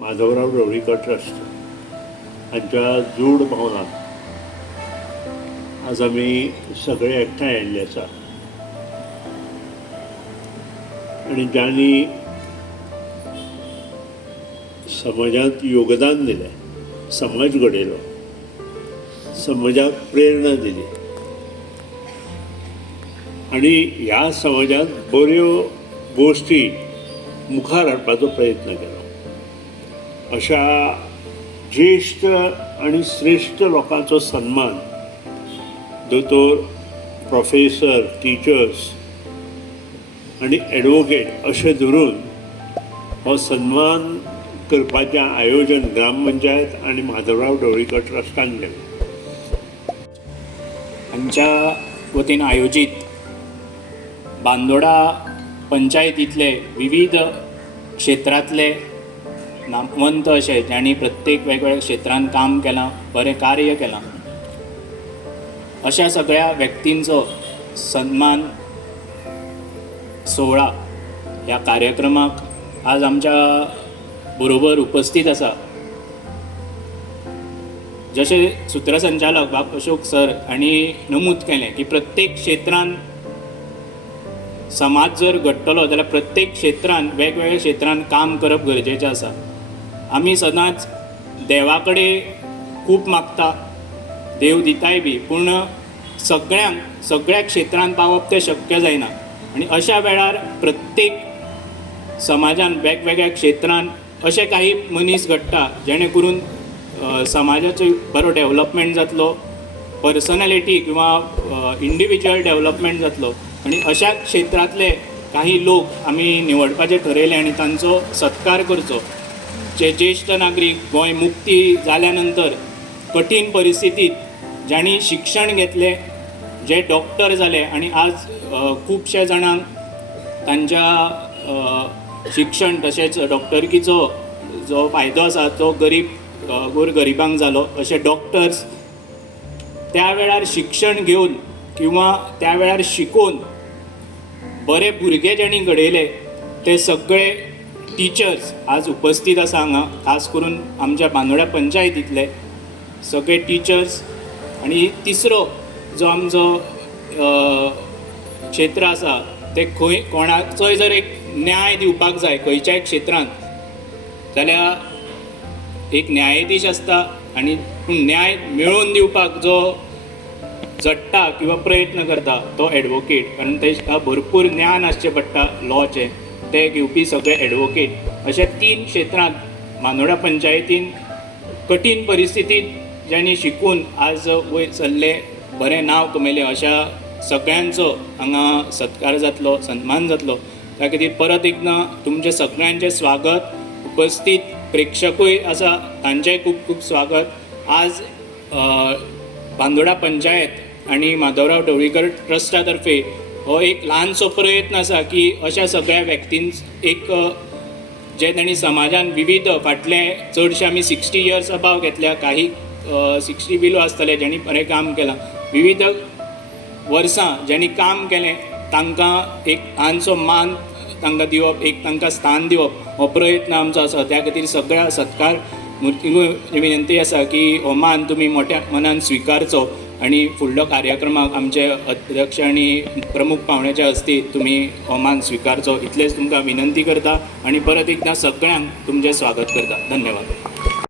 माधवराव ढवळीकर ट्रस्ट हांच्या जूड भवनात आज आमी सगळे एकठांय आयिल्ले आसा आनी ज्यांनी समाजात योगदान दिलें, समाज घडयलो, समाजाक प्रेरणा दिली आनी ह्या समाजात बऱ्यो गोश्टी मुखार हाडपाचो प्रयत्न केलो अशा ज्येष्ठ आनी श्रेष्ठ लोकांचो सन्मान दोतोर, प्रोफेसर, टिचर्स आनी एडवोकेट अशें धरून हो सन्मान करपाचें आयोजन ग्रामपंचायत आनी माधवराव ढवळीकर ट्रस्टान केलें. हांच्या वतीन आयोजीत बांदोडा पंचायतींतले विविध क्षेत्रांतले नामवंत अशे ज्यांनी प्रत्येक वेगवेगळ्या क्षेत्रांत काम केलां, बरें कार्य केलां, अशा सगळ्या व्यक्तींचो सन्मान सोहळा ह्या कार्यक्रमाक आज आमच्या बरोबर उपस्थित आसा. जशे सूत्रसंचालक बाब अशोक सर हांणी नमूद केलें की प्रत्येक क्षेत्रांत समाज जर घडटलो जाल्यार प्रत्येक क्षेत्रांत वेगवेगळ्या क्षेत्रांत काम करप गरजेचें आसा. आमी सदांच देवा कडेन खूब मागता, देव दिताय बी, पूण सगळ्यांक सगळ्या क्षेत्रांत पावप तें शक्य जायना आनी अशा वेळार प्रत्येक समाजान वेगवेगळ्या क्षेत्रांत अशे काही मनीस घडटा जेणे करून समाजाचो बरो डेवलपमेंट जातलो, पर्सनॅलिटी किंवा इंडिविज्युअल डेवलपमेंट जातलो आनी अशा क्षेत्रांतले काही लोक आमी निवडपाचें ठरयलें आनी तांचो सत्कार करचो. जे ज्येश्ठ नागरीक गोंय मुक्ती जाल्या नंतर कठीण परिस्थितींत ज्यांनी शिक्षण घेतलें, जे डॉक्टर जाले आनी आज खुबशे जाणांक तांच्या शिक्षण तशेंच डॉक्टरकीचो जो फायदो आसा तो गोरगरिबांक जालो. अशे डॉक्टर्स त्या वेळार शिक्षण घेवन किंवा त्या वेळार शिकून बरे भुरगे ज्यांनी घडयले ते सगळे टिचर्स आज उपस्थित आसा हांगा, खास करून आमच्या बांदोड्या पंचायतींतले सगळे टिचर्स. आनी तिसरो जो आमचो क्षेत्र आसा ते खंय कोणाचोय जर एक न्याय दिवपाक जाय खंयच्याय क्षेत्रांत जाल्यार एक न्यायाधीश आसता आनी पूण न्याय मेळोवन दिवपाक जो झडटा किंवा प्रयत्न करता तो एडवोकेट, कारण ताका भरपूर ज्ञान आसचें पडटा लॉचें, ते घेवपी सगळे एडवोकेट. अशा 3 क्षेत्रांत बांदोड्या पंचायतीन कठीण परिस्थितींत ज्यांनी शिकून आज वयर सरले, बरें नांव कमयलें, अशा सगळ्यांचो हांगा सत्कार जातलो, सन्मान जातलो. त्या खातीर परत एकदां तुमचे सगळ्यांचें स्वागत. उपस्थित प्रेक्षकूय आसा तांचेंय खूब खूब स्वागत. आज बांदोडा पंचायत आनी माधवराव ढवळीकर ट्रस्टा तर्फे हो एक ल्हानसो प्रयत्न आसा की अशा सगळ्या व्यक्तींच एक जे तांणी समाजान विविध फाटले चडशे आमी 60 इयर्स अबाव घेतल्या, काही 60 बिलो आसतले ज्यांनी बरें काम केलां, विविध वर्सां ज्यांनी काम केलें तांकां एक ल्हानसो मान तांकां दिवप, एक तांकां स्थान दिवप हो प्रयत्न आमचो आसा. त्या खातीर सगळ्या सत्कार मुर्तीकूय विनंती आसा की हो मान तुमी मोठ्या मनान स्विकारचो आनी फुडलो कार्यक्रमाक आमचे अध्यक्ष आनी प्रमुख पावण्याच्या हस्ती तुमी हो मान स्विकारचो, इतलेंच तुमकां विनंती करता आनी परत एकदां सगळ्यांक तुमचें स्वागत करता. धन्यवाद.